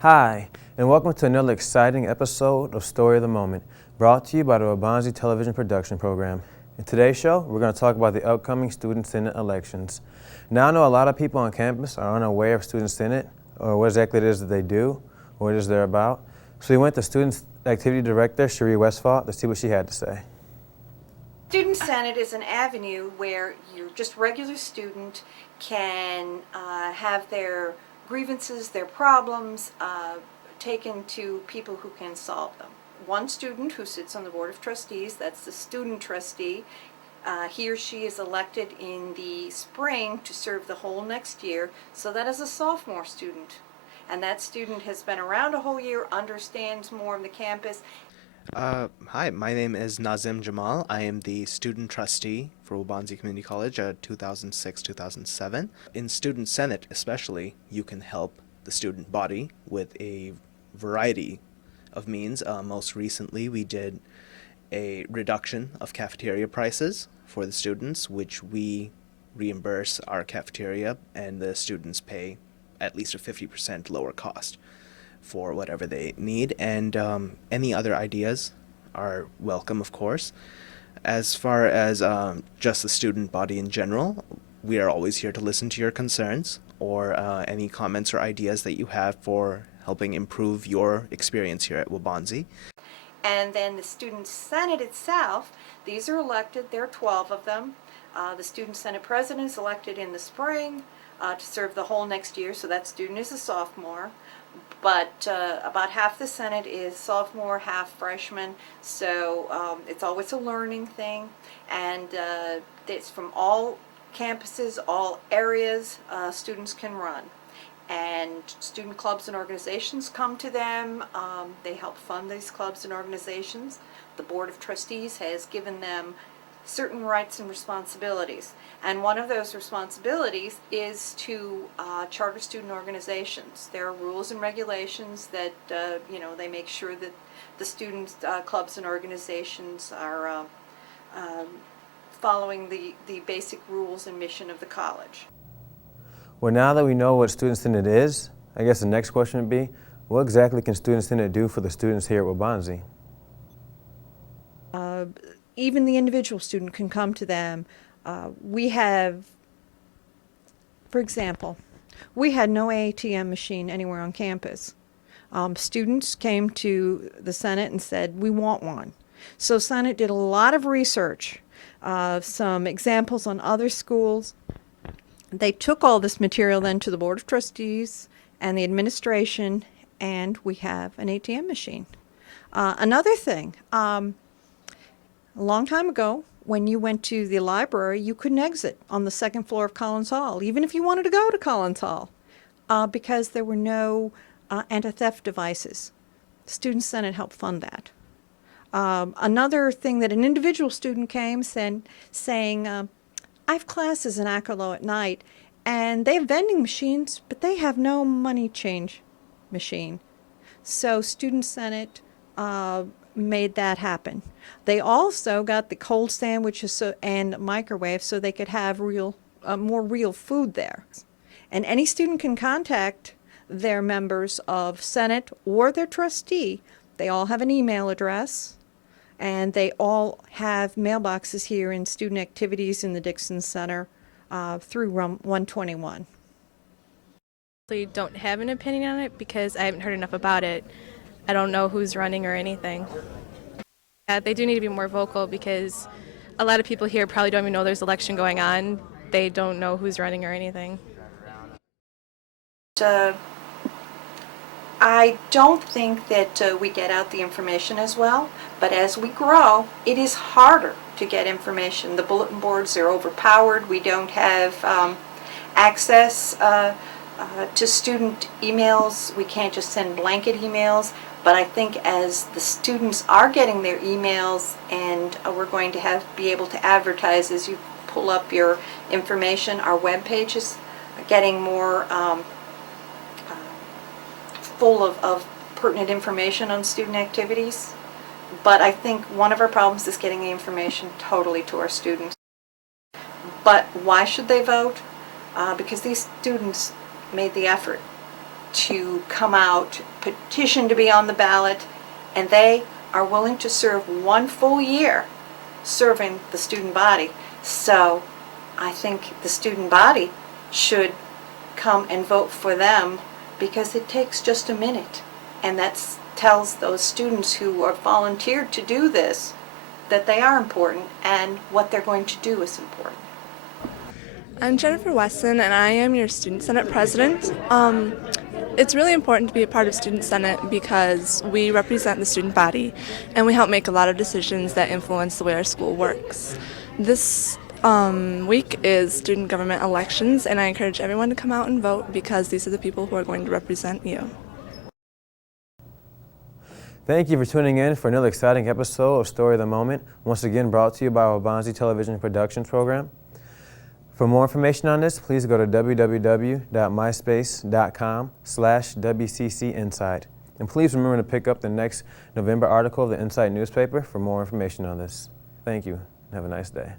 Hi, and welcome to another exciting episode of Story of the Moment, brought to you by the Waubonsie Television Production Program. In today's show, we're going to talk about the upcoming Student Senate elections. Now, I know a lot of people on campus are unaware of Student Senate, or what exactly it is that they do, or what it is they're about. So we went to Student Activity Director Cherie Westphal to see what she had to say. Student Senate is an avenue where your just regular student can have their grievances, their problems taken to people who can solve them. One student who sits on the Board of Trustees, that's the student trustee, he or she is elected in the spring to serve the whole next year, so that is a sophomore student. And that student has been around a whole year, understands more of the campus. Hi, my name is Nazim Jamal. I am the student trustee for Waubonsie Community College at 2006-2007. In Student Senate especially, you can help the student body with a variety of means. Most recently, we did a reduction of cafeteria prices for the students, which we reimburse our cafeteria, and the students pay at least a 50% lower cost for whatever they need, and any other ideas are welcome, of course. As far as just the student body in general, we are always here to listen to your concerns or any comments or ideas that you have for helping improve your experience here at Waubonsie. And then the Student Senate itself, these are elected, there are 12 of them. The Student Senate President is elected in the spring to serve the whole next year, so that student is a sophomore. But about half the Senate is sophomore, half freshman, so it's always a learning thing. And it's from all campuses, all areas, students can run. And student clubs and organizations come to them. They help fund these clubs and organizations. The Board of Trustees has given them certain rights and responsibilities. And one of those responsibilities is to charter student organizations. There are rules and regulations that, they make sure that the student clubs and organizations are following the basic rules and mission of the college. Well, now that we know what Student Senate is, I guess the next question would be, what exactly can Student Senate do for the students here at Waubonsie? Even the individual student can come to them. We have, for example, we had no ATM machine anywhere on campus. Students came to the Senate and said, we want one. So Senate did a lot of research, some examples on other schools. They took all this material then to the Board of Trustees and the administration, and we have an ATM machine. Another thing, a long time ago, when you went to the library, you couldn't exit on the second floor of Collins Hall, even if you wanted to go to Collins Hall, because there were no anti-theft devices. Student Senate helped fund that. Another thing that an individual student came saying, I have classes in Ackerlow at night, and they have vending machines, but they have no money change machine. So Student Senate made that happen. They also got the cold sandwiches and microwave so they could have more real food there. And any student can contact their members of Senate or their trustee. They all have an email address, and they all have mailboxes here in student activities in the Dixon Center through 121. I don't have an opinion on it because I haven't heard enough about it. I don't know who's running or anything. Yeah, they do need to be more vocal because a lot of people here probably don't even know there's an election going on. They don't know who's running or anything. I don't think that we get out the information as well, but as we grow, it is harder to get information. The bulletin boards are overpowered. We don't have access to student emails. We can't just send blanket emails, but I think as the students are getting their emails, and we're going to be able to advertise as you pull up your information, our web page is getting more full of pertinent information on student activities. But I think one of our problems is getting the information totally to our students. But why should they vote? Because these students made the effort. to come out, petition to be on the ballot, and they are willing to serve 1 full year serving the student body. So I think the student body should come and vote for them because it takes just a minute. And that tells those students who are volunteered to do this that they are important and what they're going to do is important. I'm Jennifer Wesson, and I am your Student Senate President. It's really important to be a part of Student Senate because we represent the student body, and we help make a lot of decisions that influence the way our school works. This week is student government elections, and I encourage everyone to come out and vote because these are the people who are going to represent you. Thank you for tuning in for another exciting episode of Story of the Moment, once again brought to you by our Waubonsie Television Productions Program. For more information on this, please go to www.myspace.com/WCC Insight. And please remember to pick up the next November article of the Insight newspaper for more information on this. Thank you, and have a nice day.